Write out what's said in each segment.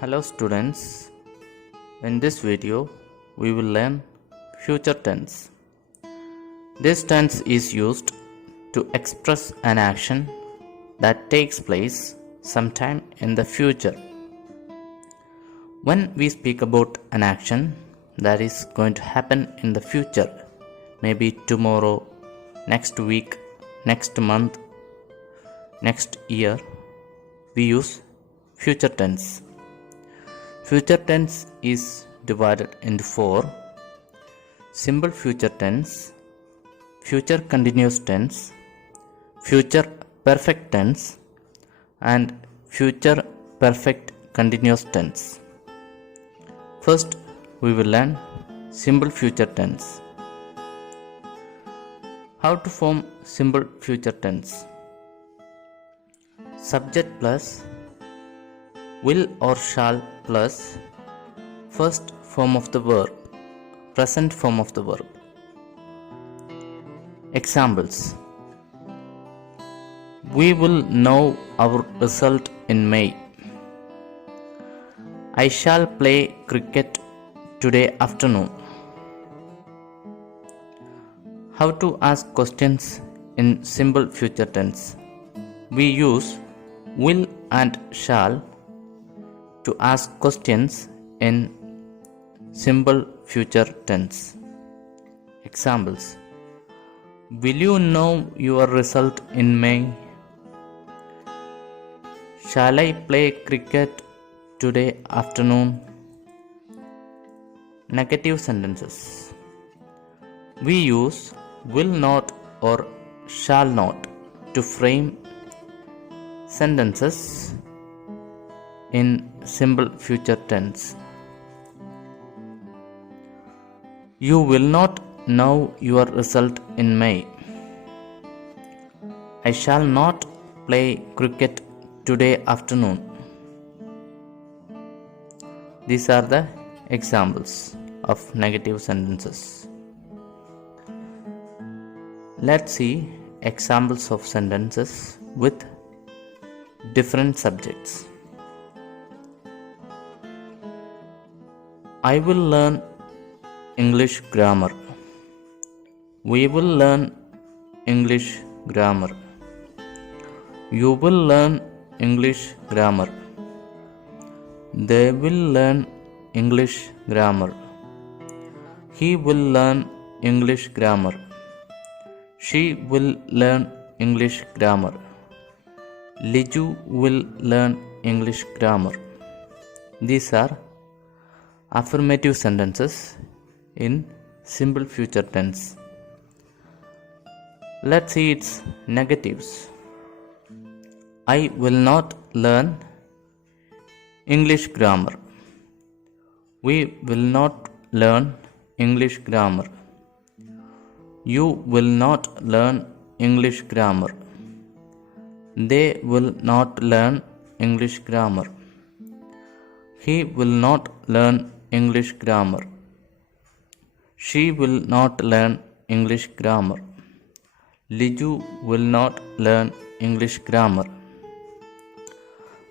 Hello students, in this video we will learn future tense. This tense is used to express an action that takes place sometime in the future. When we speak about an action that is going to happen in the future, maybe tomorrow, next week, next month, next year, we use future tense. Future tense is divided into four: simple future tense, future continuous tense, future perfect tense, and future perfect continuous tense. First, we will learn simple future tense. How to form simple future tense? Subject plus will or shall plus first form of the verb, present form of the verb. Examples: we will know our result in May. I shall play cricket today afternoon. How to ask questions in simple future tense? We use will and shall to ask questions in simple future tense. Examples: will you know your result in May? Shall I play cricket today afternoon? Negative sentences. We use will not or shall not to frame sentences in simple future tense. You will not know your result in May. I shall not play cricket today afternoon. These are the examples of negative sentences. Let's see examples of sentences with different subjects. I will learn English grammar. We will learn English grammar. You will learn English grammar. They will learn English grammar. He will learn English grammar. She will learn English grammar. Liju will learn English grammar. These are affirmative sentences in simple future tense. Let's see its negatives. I will not learn English grammar. We will not learn English grammar. You will not learn English grammar. They will not learn English grammar. He will not learn English grammar. She will not learn English grammar. Liju will not learn English grammar.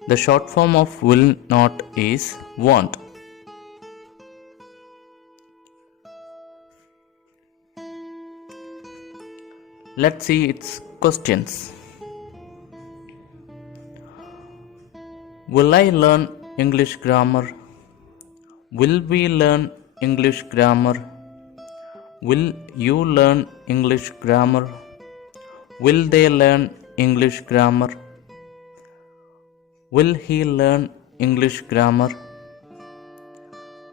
The short form of will not is won't. Let's see its questions. Will I learn English grammar? Will we learn English grammar? Will you learn English grammar? Will they learn English grammar? Will he learn English grammar?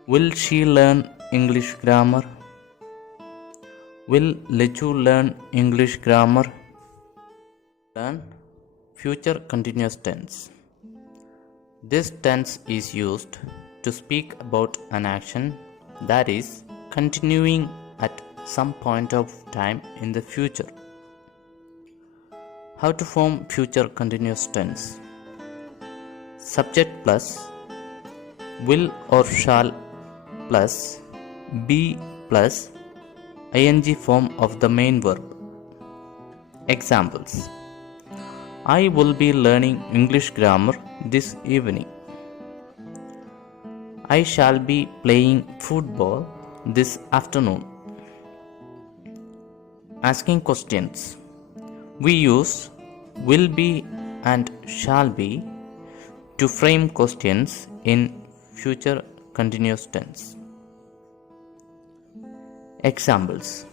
Will she learn English grammar? Will Liju learn English grammar? Learn future continuous tense. This tense is used to speak about an action that is continuing at some point of time in the future. How to form future continuous tense? Subject plus will or shall plus be plus ing form of the main verb. Examples: I will be learning English grammar this evening. I shall be playing football this afternoon. Asking questions. We use will be and shall be to frame questions in future continuous tense. Examples.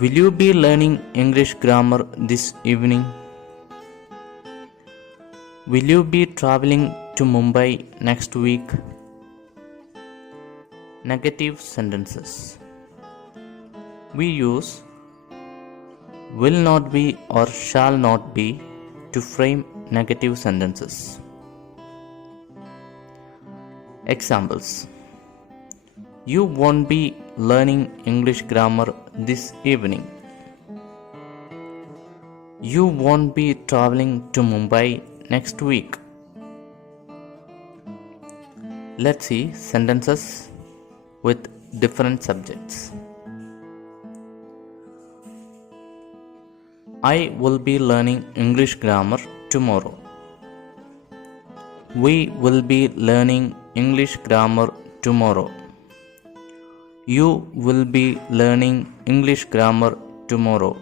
Will you be learning English grammar this evening? Will you be traveling to Mumbai next week? Negative sentences. We use will not be or shall not be to frame negative sentences. Examples. You won't be learning English grammar this evening. You won't be traveling to Mumbai next week. Let's see sentences with different subjects. I will be learning English grammar tomorrow. We will be learning English grammar tomorrow. You will be learning English grammar tomorrow.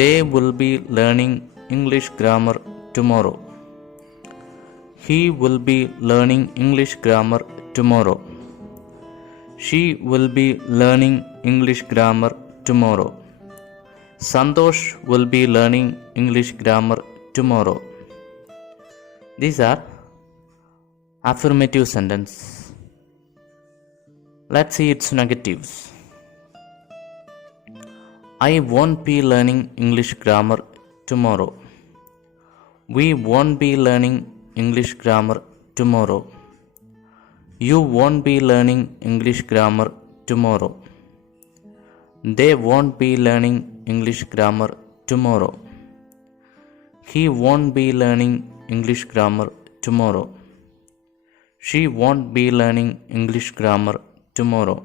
They will be learning English grammar tomorrow. He will be learning English grammar tomorrow. She will be learning English grammar tomorrow. Santosh will be learning English grammar tomorrow. These are affirmative sentences. Let's see its negatives. I won't be learning English grammar tomorrow. We won't be learning English grammar tomorrow. You won't be learning English grammar tomorrow. They won't be learning English grammar tomorrow. He won't be learning English grammar tomorrow. She won't be learning English grammar tomorrow.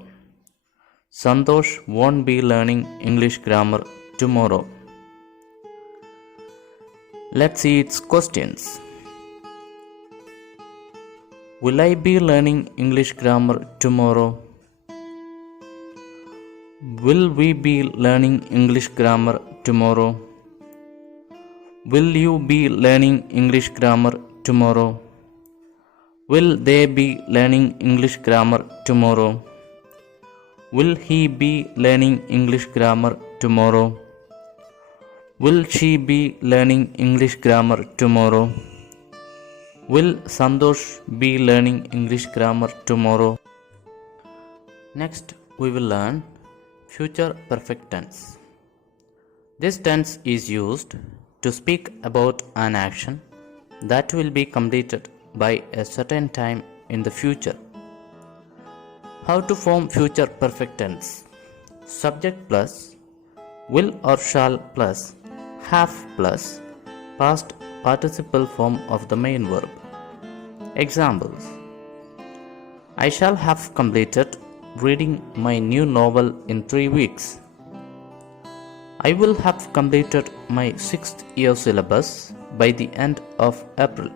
Santosh won't be learning English grammar tomorrow. Let's see its questions. Will I be learning English grammar tomorrow? Will we be learning English grammar tomorrow? Will you be learning English grammar tomorrow? Will they be learning English grammar tomorrow? Will he be learning English grammar tomorrow? Will she be learning English grammar tomorrow? Will Santosh be learning English grammar tomorrow? Next, we will learn future perfect tense. This tense is used to speak about an action that will be completed by a certain time in the future. How to form future perfect tense? Subject plus will or shall plus have plus past participle form of the main verb. Examples. I shall have completed reading my new novel in 3 weeks. I will have completed my 6th year syllabus by the end of April.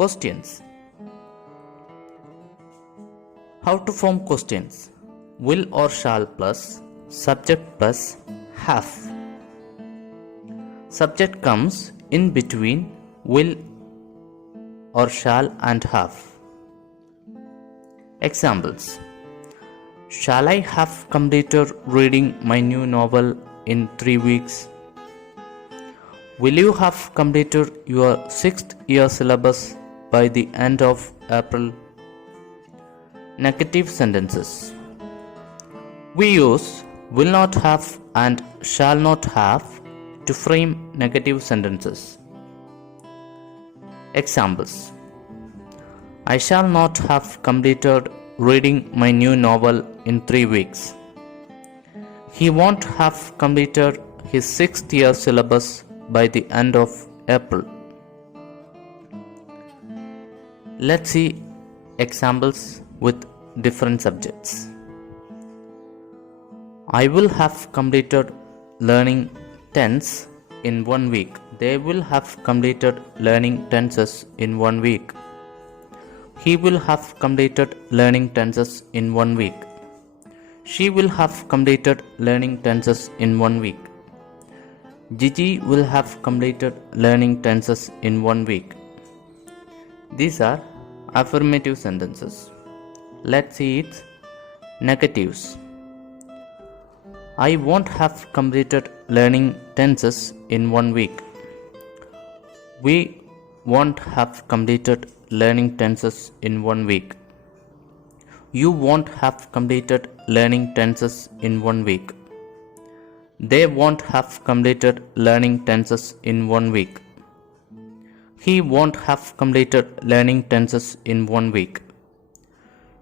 Questions. How to form questions? Will or shall plus subject plus have. Subject comes in between will or shall and have. Examples. Shall I have completed reading my new novel in 3 weeks? Will you have completed your 6th year syllabus by the end of April? Negative sentences. We use will not have and shall not have to frame negative sentences. Examples. I shall not have completed reading my new novel in 3 weeks. He won't have completed his 6th year syllabus by the end of April. Let's see examples with different subjects. I will have completed learning tense in 1 week, They will have completed learning tenses in 1 week. He will have completed learning tenses in 1 week. She will have completed learning tenses in 1 week. Gigi will have completed learning tenses in 1 week. These are affirmative sentences. Let's see its negatives. I won't have completed learning tenses in 1 week. We won't have completed learning tenses in 1 week. You won't have completed learning tenses in 1 week. They won't have completed learning tenses in 1 week. He won't have completed learning tenses in 1 week.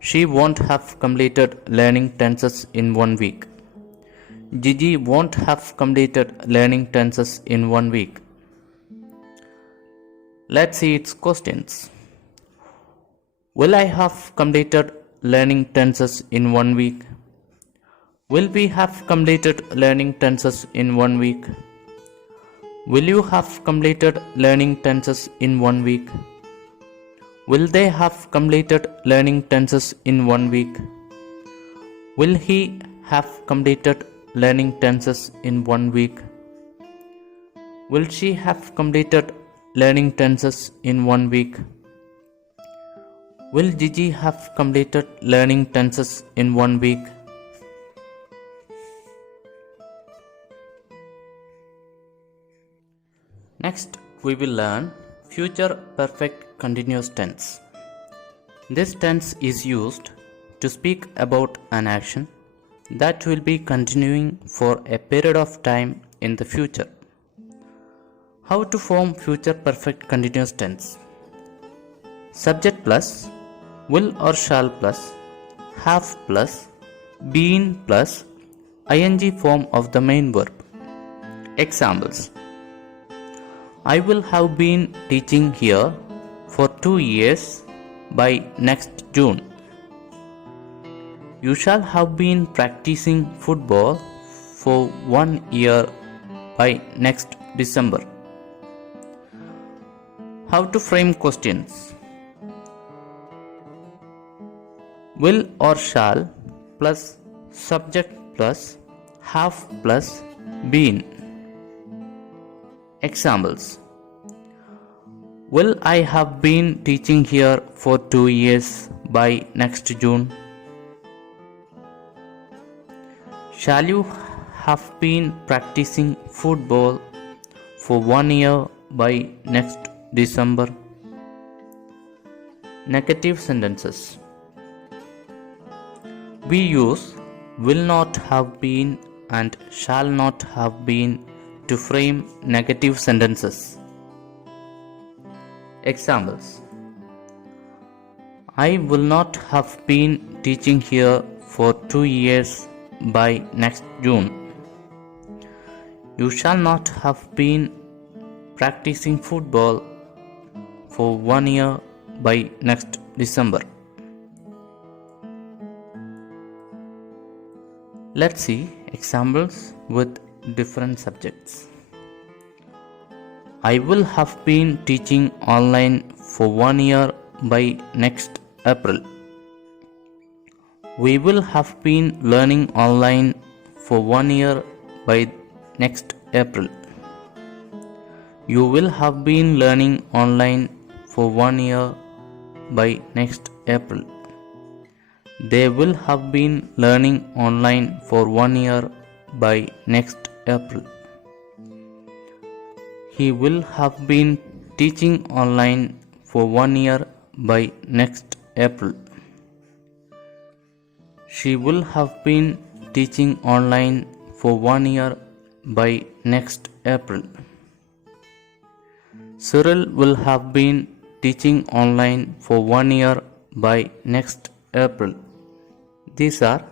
She won't have completed learning tenses in 1 week. Gigi won't have completed learning tenses in 1 week. Let's see its questions. Will I have completed learning tenses in 1 week? Will we have completed learning tenses in 1 week? Will you have completed learning tenses in 1 week? Will they have completed learning tenses in 1 week? Will he have completed learning tenses in 1 week? Will she have completed learning tenses in 1 week? Will Gigi have completed learning tenses in 1 week? Next, we will learn future perfect continuous tense. This tense is used to speak about an action that will be continuing for a period of time in the future. How to form future perfect continuous tense? Subject plus, will or shall plus, have plus, been plus, ing form of the main verb. Examples. I will have been teaching here for 2 years by next June. You shall have been practicing football for 1 year by next December. How to frame questions? Will or shall plus subject plus have plus been. Examples. Will I have been teaching here for 2 years by next June? Shall you have been practicing football for 1 year by next December? Negative sentences. We use will not have been and shall not have been to frame negative sentences. Examples. I will not have been teaching here for 2 years by next June. You shall not have been practicing football for 1 year by next December. Let's see examples with different subjects. I will have been teaching online for 1 year by next April. We will have been learning online for 1 year by next April. You will have been learning online for 1 year by next April. They will have been learning online for 1 year by next April. He will have been teaching online for 1 year by next April. She will have been teaching online for 1 year by next April. Cyril will have been teaching online for 1 year by next April. These are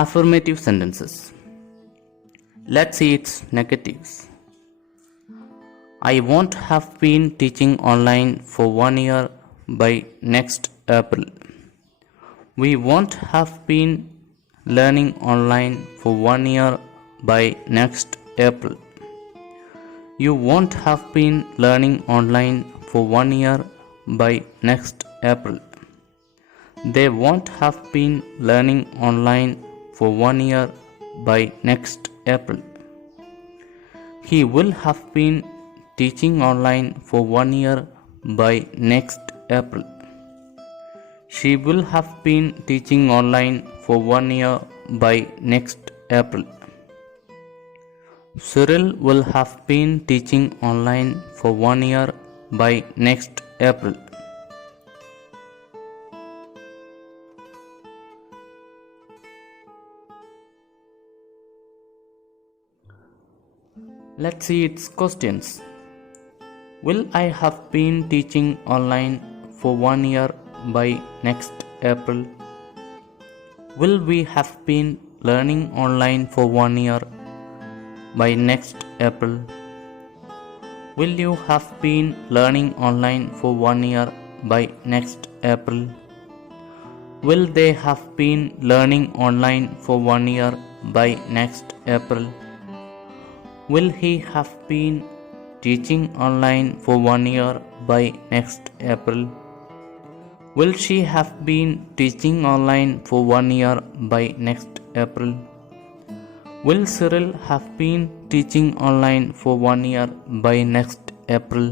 affirmative sentences. Let's see its negatives. I won't have been teaching online for 1 year by next April. We won't have been learning online for 1 year by next April. You won't have been learning online for 1 year by next April. They won't have been learning online for 1 year by next April. He will have been teaching online for 1 year by next April. She will have been teaching online for 1 year by next April. Cyril will have been teaching online for 1 year by next April. Let's see its questions. Will I have been teaching online for 1 year by next April? Will we have been learning online for 1 year by next April? Will you have been learning online for 1 year by next April? Will they have been learning online for 1 year by next April? Will he have been teaching online for 1 year by next April? Will she have been teaching online for 1 year by next April? Will Cyril have been teaching online for 1 year by next April?